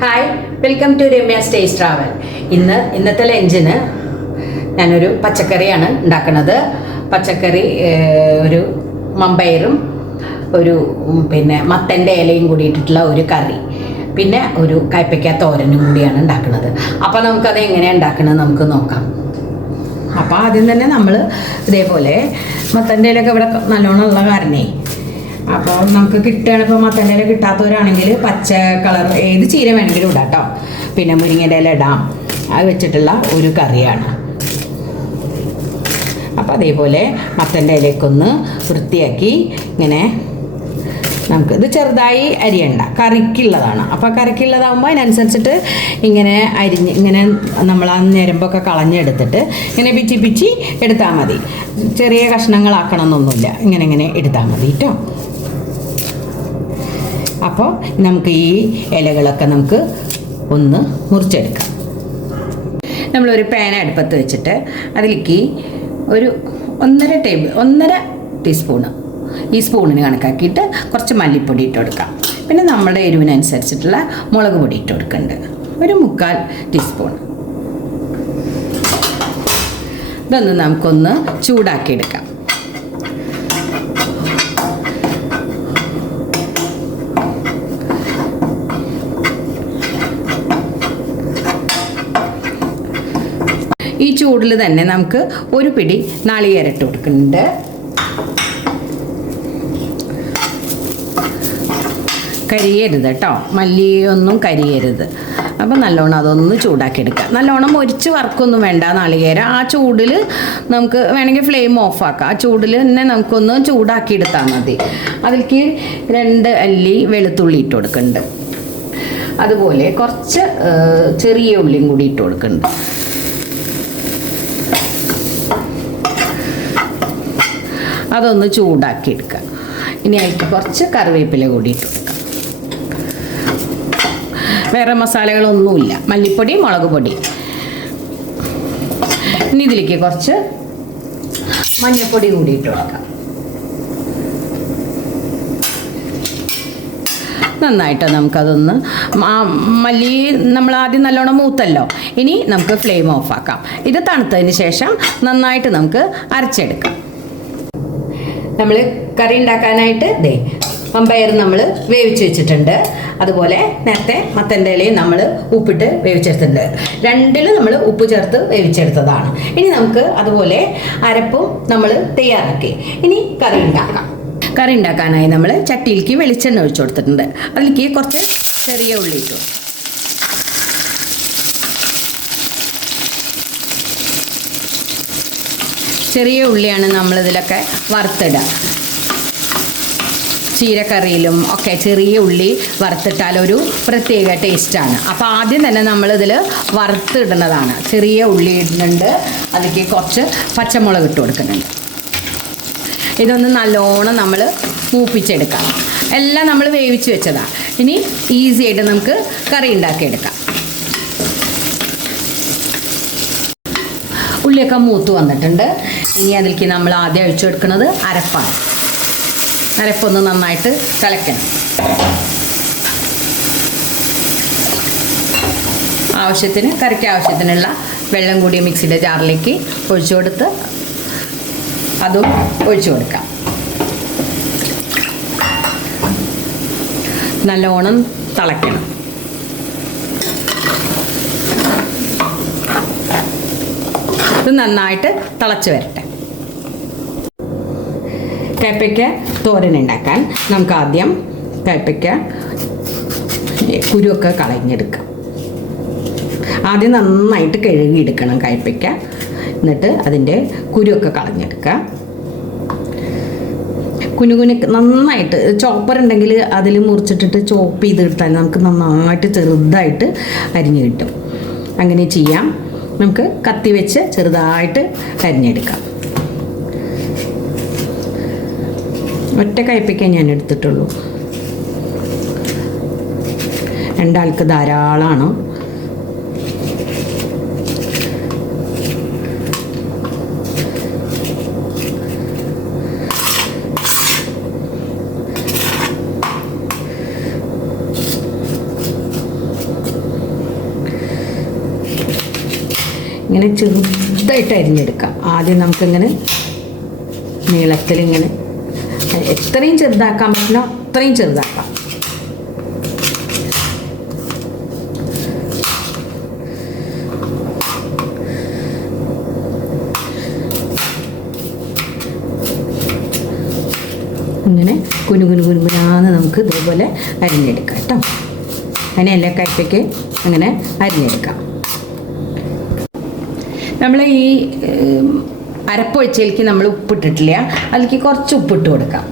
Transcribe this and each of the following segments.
Hi, welcome to Ramya's taste travel. ഇന്നത്തെ ലഞ്ചിന് ഞാനൊരു പച്ചക്കറിയാണ് ഉണ്ടാക്കുന്നത്. പച്ചക്കറി ഒരു മമ്പയറും ഒരു മത്തൻ്റെ ഇലയും കൂടി ഇട്ടിട്ടുള്ള ഒരു കറി, പിന്നെ ഒരു കയ്പ്പയ്ക്ക തോരനും കൂടിയാണ് ഉണ്ടാക്കുന്നത്. അപ്പോൾ നമുക്കത് എങ്ങനെയാണ് ഉണ്ടാക്കുന്നത് നമുക്ക് നോക്കാം. അപ്പോൾ ആദ്യം തന്നെ നമ്മൾ ഇതേപോലെ മത്തൻ്റെ ഇലയൊക്കെ ഇവിടെ നല്ലോണം ഉള്ള കാരണേ, അപ്പോൾ നമുക്ക് കിട്ടുകയാണ്. ഇപ്പോൾ മത്തൻ്റെ ഇല കിട്ടാത്തവരാണെങ്കിൽ പച്ച കളർ ഏത് ചീര വേണമെങ്കിലും ഇടാം കേട്ടോ. പിന്നെ മുരിങ്ങയുടെ ഇല ഇടാം. അത് വെച്ചിട്ടുള്ള ഒരു കറിയാണ്. അപ്പോൾ അതേപോലെ മത്തൻ്റെ ഇലയൊക്കൊന്ന് വൃത്തിയാക്കി ഇങ്ങനെ നമുക്കിത് ചെറുതായി അരിയണ്ട, കറിക്കുള്ളതാണ്. അപ്പോൾ കറിക്കുള്ളതാകുമ്പോൾ അതിനനുസരിച്ചിട്ട് ഇങ്ങനെ ഇങ്ങനെ നമ്മൾ ആ ഞരമ്പൊക്കെ കളഞ്ഞെടുത്തിട്ട് ഇങ്ങനെ പിച്ചി എടുത്താൽ മതി. ചെറിയ കഷ്ണങ്ങളാക്കണം എന്നൊന്നുമില്ല, ഇങ്ങനെ എടുത്താൽ മതി കേട്ടോ. അപ്പോൾ നമുക്ക് ഈ ഇലകളൊക്കെ നമുക്ക് ഒന്ന് മുറിച്ചെടുക്കാം. നമ്മളൊരു പാൻ അടുപ്പത്ത് വെച്ചിട്ട് അതിലേക്ക് ഒരു 1.5 ടീസ്പൂണ്, ഈ സ്പൂണിന് കണക്കാക്കിയിട്ട് കുറച്ച് മല്ലിപ്പൊടി ഇട്ട് കൊടുക്കാം. പിന്നെ നമ്മുടെ എരിവിനനുസരിച്ചിട്ടുള്ള മുളക് പൊടി ഇട്ട് കൊടുക്കുന്നുണ്ട്, ഒരു 1/4 ടീസ്പൂൺ. ഇതൊന്ന് നമുക്കൊന്ന് ചൂടാക്കിയെടുക്കാം. ഈ ചൂടിൽ തന്നെ നമുക്ക് ഒരു പിടി നാളികേരം ഇട്ട് കൊടുക്കുന്നുണ്ട്. കരിയരുത് കേട്ടോ, മല്ലിയൊന്നും കരിയരുത്. അപ്പം നല്ലോണം അതൊന്ന് ചൂടാക്കി എടുക്കുക. നല്ലോണം മൊരിച്ച് വറക്കൊന്നും വേണ്ട നാളികേരം. ആ ചൂടിൽ നമുക്ക് വേണമെങ്കിൽ ഫ്ലെയിം ഓഫാക്കാം. ആ ചൂടിൽ തന്നെ നമുക്കൊന്ന് ചൂടാക്കി എടുത്താൽ മതി. അതിലേക്ക് 2 അല്ലി വെളുത്തുള്ളി ഇട്ട് കൊടുക്കുന്നുണ്ട്. അതുപോലെ കുറച്ച് ചെറിയ ഉള്ളിയും കൂടി ഇട്ട് കൊടുക്കുന്നുണ്ട്. അതൊന്ന് ചൂടാക്കി എടുക്കുക. ഇനി അതിലേക്ക് കുറച്ച് കറിവേപ്പില കൂടി ഇട്ട് കൊടുക്കുക. വേറെ മസാലകളൊന്നുമില്ല, മല്ലിപ്പൊടി, മുളക് പൊടി. ഇനി ഇതിലേക്ക് കുറച്ച് മഞ്ഞൾപ്പൊടി കൂടി ഇട്ട് കൊടുക്കാം. നന്നായിട്ട് നമുക്കതൊന്ന് മല്ലി നമ്മൾ ആദ്യം നല്ലോണം മൂത്തല്ലോ. ഇനി നമുക്ക് ഫ്ലെയിം ഓഫാക്കാം. ഇത് തണുത്തതിന് ശേഷം നന്നായിട്ട് നമുക്ക് അരച്ചെടുക്കാം. നമ്മൾ കറി ഉണ്ടാക്കാനായിട്ട് മമ്പയർ നമ്മൾ വേവിച്ച് വെച്ചിട്ടുണ്ട്. അതുപോലെ നേരത്തെ മത്തൻ്റെ ഇലയും നമ്മൾ ഉപ്പിട്ട് വേവിച്ചെടുത്തിട്ടുണ്ട്. രണ്ടിലും നമ്മൾ ഉപ്പ് ചേർത്ത് വേവിച്ചെടുത്തതാണ്. ഇനി നമുക്ക് അതുപോലെ അരപ്പും നമ്മൾ തയ്യാറാക്കി ഇനി കറി ഉണ്ടാക്കാം. കറി ഉണ്ടാക്കാനായി നമ്മൾ ചട്ടിയിലേക്ക് വെളിച്ചെണ്ണ ഒഴിച്ചു കൊടുത്തിട്ടുണ്ട്. അതിലേക്ക് കുറച്ച് ചെറിയ ഉള്ളി ഇട്ടു. ചെറിയ ഉള്ളിയാണ് നമ്മളിതിലൊക്കെ വറുത്തിടുക. ചീരക്കറിയിലും ഒക്കെ ചെറിയ ഉള്ളി വറുത്തിട്ടാൽ ഒരു പ്രത്യേക ടേസ്റ്റാണ്. അപ്പോൾ ആദ്യം തന്നെ നമ്മളിതിൽ വറുത്തിടുന്നതാണ്. ചെറിയ ഉള്ളി ഇടുന്നുണ്ട്, അതിലേക്ക് കുറച്ച് പച്ചമുളക് ഇട്ട് കൊടുക്കുന്നുണ്ട്. ഇതൊന്ന് നല്ലോണം നമ്മൾ മൂപ്പിച്ചെടുക്കാം. എല്ലാം നമ്മൾ വേവിച്ച് വെച്ചതാണ്. ഇനി ഈസി ആയിട്ട് നമുക്ക് കറി ഉണ്ടാക്കിയെടുക്കാം. ഉള്ളിയൊക്കെ മൂത്ത് വന്നിട്ടുണ്ട്. ഇനി അതിലേക്ക് നമ്മൾ ആദ്യം ഒഴിച്ചു കൊടുക്കുന്നത് അരപ്പാണ്. അരപ്പൊന്ന് നന്നായിട്ട് തിളയ്ക്കണം. കറിക്ക് ആവശ്യത്തിനുള്ള വെള്ളം കൂടി മിക്സിയുടെ ജാറിലേക്ക് ഒഴിച്ചു കൊടുത്ത് അതും ഒഴിച്ചു കൊടുക്കാം. നല്ലോണം തിളയ്ക്കണം. ഇത് നന്നായിട്ട് തിളച്ച് വരട്ടെ. കയ്പ്പയ്ക്ക തോരൻ ഉണ്ടാക്കാൻ നമുക്ക് ആദ്യം കയ്പ്പയ്ക്ക കുരുവൊക്കെ കളഞ്ഞെടുക്കാം. ആദ്യം നന്നായിട്ട് കഴുകിയെടുക്കണം കയ്പ്പയ്ക്ക. എന്നിട്ട് അതിൻ്റെ കുരുവൊക്കെ കളഞ്ഞെടുക്കുക. കുനുകുന് നന്നായിട്ട് ചോപ്പർ ഉണ്ടെങ്കിൽ അതിൽ മുറിച്ചിട്ടിട്ട് ചോപ്പ് ചെയ്തെടുത്താൽ നമുക്ക് നന്നായിട്ട് ചെറുതായിട്ട് അരിഞ്ഞ് കിട്ടും. അങ്ങനെ ചെയ്യാം. നമുക്ക് കത്തി വെച്ച് ചെറുതായിട്ട് അരിഞ്ഞെടുക്കാം. ഒറ്റ കയ്പ്പയ്ക്ക ഞാൻ എടുത്തിട്ടുള്ളൂ. 2 ആൾക്ക് ധാരാളമാണ്. ഇങ്ങനെ ചെറുതായിട്ട് അരിഞ്ഞെടുക്കാം. ആദ്യം നമുക്കിങ്ങനെ നീളത്തിലിങ്ങനെ എത്രയും ചെറുതാക്കാൻ പറ്റില്ല അത്രയും ചെറുതാക്കാം. ഇങ്ങനെ കുനുകുനാന്ന് നമുക്ക് ഇതേപോലെ അരിഞ്ഞെടുക്കാം കേട്ടോ. അങ്ങനെ എല്ലാ കയ്പയ്ക്ക് അങ്ങനെ അരിഞ്ഞെടുക്കാം. നമ്മൾ ഈ അരപ്പൊഴിച്ചതിലേക്ക് നമ്മൾ ഉപ്പിട്ടിട്ടില്ല, അതിലേക്ക് കുറച്ച് ഉപ്പിട്ട് കൊടുക്കാം.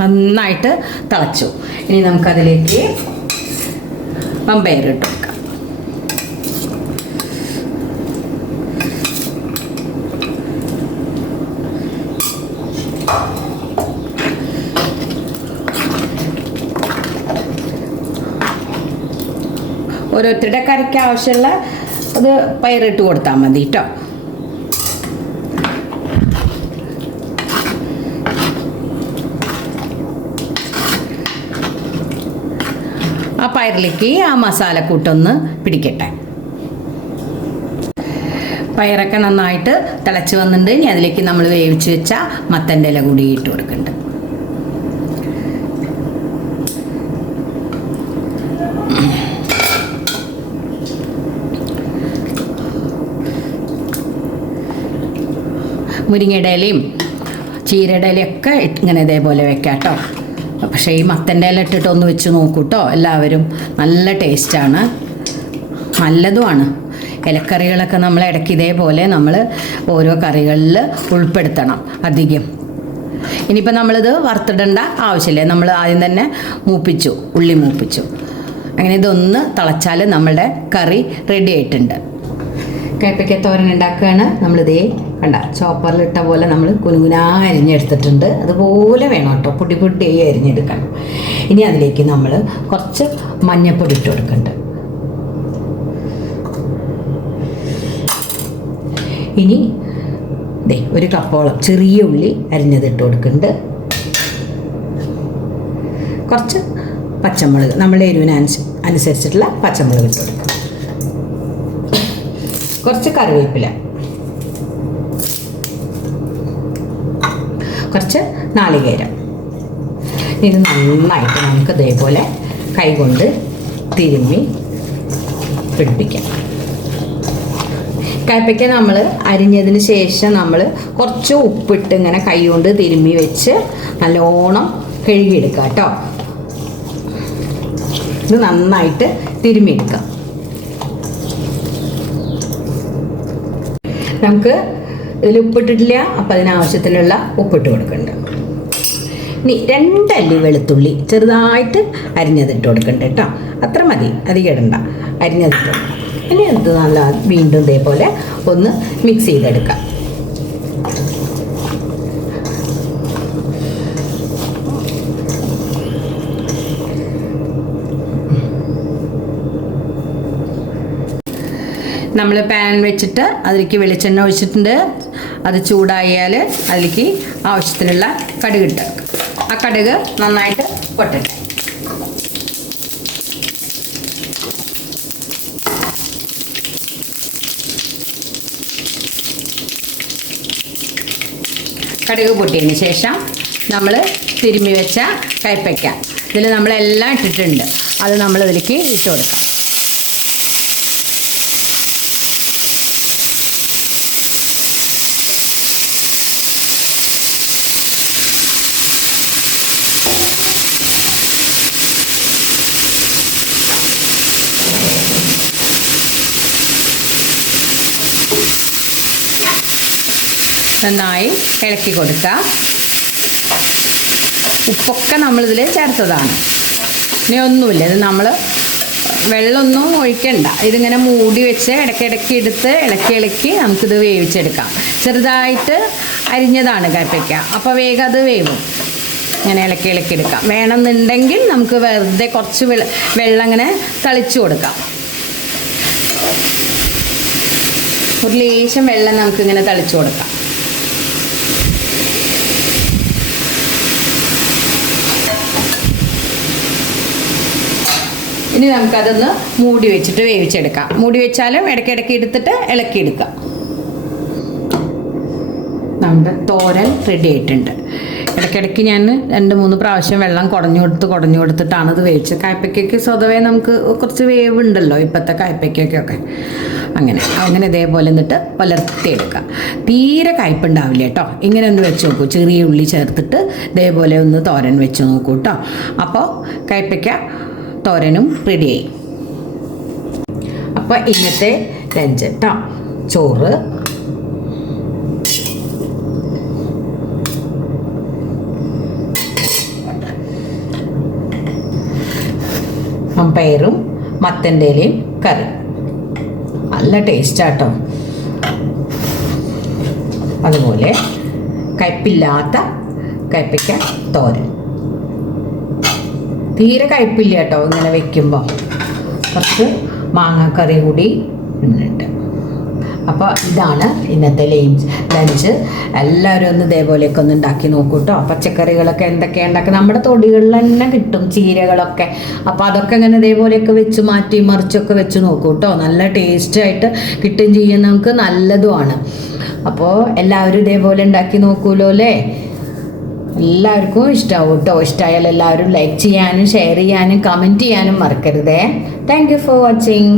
നന്നായിട്ട് തിളച്ചു. ഇനി നമുക്കതിലേക്ക് മമ്പയർ ഇട്ട് കൊടുക്കാം. ഓരോരുത്തരുടെ കറിക്ക് ആവശ്യമുള്ള അത് പയറിട്ട് കൊടുത്താൽ മതി കേട്ടോ. ആ പയറിലേക്ക് ആ മസാലക്കൂട്ടൊന്ന് പിടിക്കട്ടെ. പയറൊക്കെ നന്നായിട്ട് തിളച്ച് വന്നിട്ടുണ്ട്. ഇനി അതിലേക്ക് നമ്മൾ വേവിച്ച് വെച്ച മത്തൻ്റെ ഇല കൂടി ഇട്ട് കൊടുക്കുന്നുണ്ട്. മുരിങ്ങയുടെ ഇലയും ചീരയുടെ ഇലയൊക്കെ ഇങ്ങനെ ഇതേപോലെ വെക്കാം കേട്ടോ. പക്ഷേ ഈ മത്തൻ്റെ ഇല ഇട്ടിട്ട് ഒന്ന് വെച്ച് നോക്കൂ കേട്ടോ എല്ലാവരും. നല്ല ടേസ്റ്റാണ്, നല്ലതുമാണ്. ഇലക്കറികളൊക്കെ നമ്മൾ ഇടയ്ക്ക് ഇതേപോലെ നമ്മൾ ഓരോ കറികളിൽ ഉൾപ്പെടുത്തണം അധികം. ഇനിയിപ്പോൾ നമ്മളിത് വറുത്തിടേണ്ട ആവശ്യമില്ല. നമ്മൾ ആദ്യം തന്നെ മൂപ്പിച്ചു, ഉള്ളി മൂപ്പിച്ചു. അങ്ങനെ ഇതൊന്ന് തിളച്ചാൽ നമ്മളുടെ കറി റെഡി ആയിട്ടുണ്ട്. കയ്പയ്ക്ക തോരൻ ഉണ്ടാക്കുകയാണ്. നമ്മളിതേ കണ്ട ചോപ്പറിലിട്ട പോലെ നമ്മൾ കുനുകുനാ അരിഞ്ഞെടുത്തിട്ടുണ്ട്. അതുപോലെ വേണം കേട്ടോ, പൊടി പൊടിയായി അരിഞ്ഞെടുക്കണം. ഇനി അതിലേക്ക് നമ്മൾ കുറച്ച് മഞ്ഞൾപ്പൊടി ഇട്ട് കൊടുക്കുന്നുണ്ട്. ഇനി ദേ ഒരു കപ്പോളം ചെറിയ ഉള്ളി അരിഞ്ഞതിട്ട് കൊടുക്കുന്നുണ്ട്. കുറച്ച് പച്ചമുളക്, നമ്മുടെ എരിവിന് അനുസരിച്ചിട്ടുള്ള പച്ചമുളക് ഇട്ട് കൊടുക്കും. കുറച്ച് കറിവേപ്പില, കുറച്ച് നാളികേരം. ഇത് നന്നായിട്ട് നമുക്ക് ഇതേപോലെ കൈകൊണ്ട് തിരുമ്മി പിടിപ്പിക്കാം. കയ്പയ്ക്ക നമ്മൾ അരിഞ്ഞതിന് ശേഷം നമ്മൾ കുറച്ച് ഉപ്പിട്ട് ഇങ്ങനെ കൈ കൊണ്ട് തിരുമ്മി വെച്ച് നല്ലോണം കഴുകിയെടുക്കുക കേട്ടോ. ഇത് നന്നായിട്ട് തിരുമ്മിയെടുക്കാം. നമുക്ക് ഇതിൽ ഉപ്പിട്ടിട്ടില്ല, അപ്പം അതിനാവശ്യത്തിനുള്ള ഉപ്പിട്ട് കൊടുക്കുന്നുണ്ട്. ഇനി 2 അല്ലി വെളുത്തുള്ളി ചെറുതായിട്ട് അരിഞ്ഞതിട്ട് കൊടുക്കുന്നുണ്ട് കേട്ടോ. അത്ര മതി, അധികം ഇടണ്ട. അരിഞ്ഞതിട്ട് ഇനി അത് നല്ല വീണ്ടും ഇതേപോലെ ഒന്ന് മിക്സ് ചെയ്തെടുക്കാം. നമ്മൾ പാൻ വെച്ചിട്ട് അതിലേക്ക് വെളിച്ചെണ്ണ ഒഴിച്ചിട്ടുണ്ട്. അത് ചൂടായാൽ അതിലേക്ക് ആവശ്യത്തിനുള്ള കടുക് ഇട്ട് ആ കടുക് നന്നായിട്ട് പൊട്ടട്ടെ. കടുക് പൊട്ടിയതിന് ശേഷം നമ്മൾ തിരുമ്മി വെച്ച കയ്പയ്ക്ക ഇതിൽ നമ്മളെല്ലാം ഇട്ടിട്ടുണ്ട്. അത് നമ്മൾ ഇതിലേക്ക് ഇട്ട് കൊടുക്കാം. നന്നായി ഇളക്കി കൊടുക്കാം. ഉപ്പൊക്കെ നമ്മളിതിൽ ചേർത്തതാണ്. ഇനി ഒന്നുമില്ല, ഇത് നമ്മൾ വെള്ളമൊന്നും ഒഴിക്കണ്ട. ഇതിങ്ങനെ മൂടി വെച്ച് ഇടയ്ക്കിടയ്ക്ക് എടുത്ത് ഇളക്കി നമുക്കിത് വേവിച്ചെടുക്കാം. ചെറുതായിട്ട് അരിഞ്ഞതാണ് കയ്പയ്ക്ക, അപ്പോൾ വേഗം അത് വേവും. ഇങ്ങനെ ഇളക്കി എടുക്കാം. വേണമെന്നുണ്ടെങ്കിൽ നമുക്ക് വെറുതെ കുറച്ച് വെള്ളം ഇങ്ങനെ തളിച്ചു കൊടുക്കാം. ഒരു ലേശം വെള്ളം നമുക്കിങ്ങനെ തളിച്ചു കൊടുക്കാം. ഇനി നമുക്കതൊന്ന് മൂടി വെച്ചിട്ട് വേവിച്ചെടുക്കാം. മൂടി വെച്ചാലും ഇടയ്ക്കിടയ്ക്ക് എടുത്തിട്ട് ഇളക്കിയെടുക്കാം. നമ്മുടെ തോരൻ റെഡി ആയിട്ടുണ്ട്. ഇടയ്ക്കിടയ്ക്ക് ഞാൻ 2-3 പ്രാവശ്യം വെള്ളം കുടഞ്ഞു കൊടുത്തിട്ടാണ് ഇത് വേവിച്ചത്. കായ്പയ്ക്കൊക്കെ സ്വതവേ നമുക്ക് കുറച്ച് വേവുണ്ടല്ലോ ഇപ്പോഴത്തെ കായ്പയ്ക്കൊക്കെ. അങ്ങനെ ഇതേപോലെ എന്നിട്ട് പുലർത്തിയെടുക്കുക. തീരെ കയ്പുണ്ടാവില്ല കേട്ടോ. ഇങ്ങനെ ഒന്ന് വെച്ച് നോക്കൂ. ചെറിയ ഉള്ളി ചേർത്തിട്ട് ഇതേപോലെ ഒന്ന് തോരൻ വെച്ച് നോക്കൂ കേട്ടോ. അപ്പോൾ കയ്പയ്ക്ക തോരനും റെഡിയായി. അപ്പോൾ ഇന്നത്തെ ലഞ്ച് കേട്ടോ. ചോറ്, പയറും മത്തൻ്റെ ഇലയും കറി. നല്ല ടേസ്റ്റാട്ടോ. അതുപോലെ കയ്പില്ലാത്ത കയ്പയ്ക്ക തോരൻ. തീരെ കയ്പില്ല കേട്ടോ ഇങ്ങനെ വെക്കുമ്പോൾ. കുറച്ച് മാങ്ങാക്കറി കൂടി ഉണ്ട്. അപ്പോൾ ഇതാണ് ഇന്നത്തെ ലഞ്ച്. എല്ലാവരും ഒന്ന് ഇതേപോലെയൊക്കെ ഒന്ന് ഉണ്ടാക്കി നോക്കൂ കേട്ടോ. പച്ചക്കറികളൊക്കെ എന്തൊക്കെയാണ് ഉണ്ടാക്കുക, നമ്മുടെ തൊടികളിൽ തന്നെ കിട്ടും ചീരകളൊക്കെ. അപ്പോൾ അതൊക്കെ ഇങ്ങനെ ഇതേപോലെയൊക്കെ വെച്ച് മാറ്റി മറിച്ചൊക്കെ വെച്ച് നോക്കൂ കേട്ടോ. നല്ല ടേസ്റ്റായിട്ട് കിട്ടും ചെയ്യും, നമുക്ക് നല്ലതുമാണ്. അപ്പോൾ എല്ലാവരും ഇതേപോലെ ഉണ്ടാക്കി നോക്കൂലോ അല്ലേ. എല്ലാവർക്കും ഇഷ്ടമാവും കേട്ടോ. ഇഷ്ടമായാൽ എല്ലാവരും ലൈക്ക് ചെയ്യാനും ഷെയർ ചെയ്യാനും കമൻറ്റ് ചെയ്യാനും മറക്കരുതേ. Thank you for watching.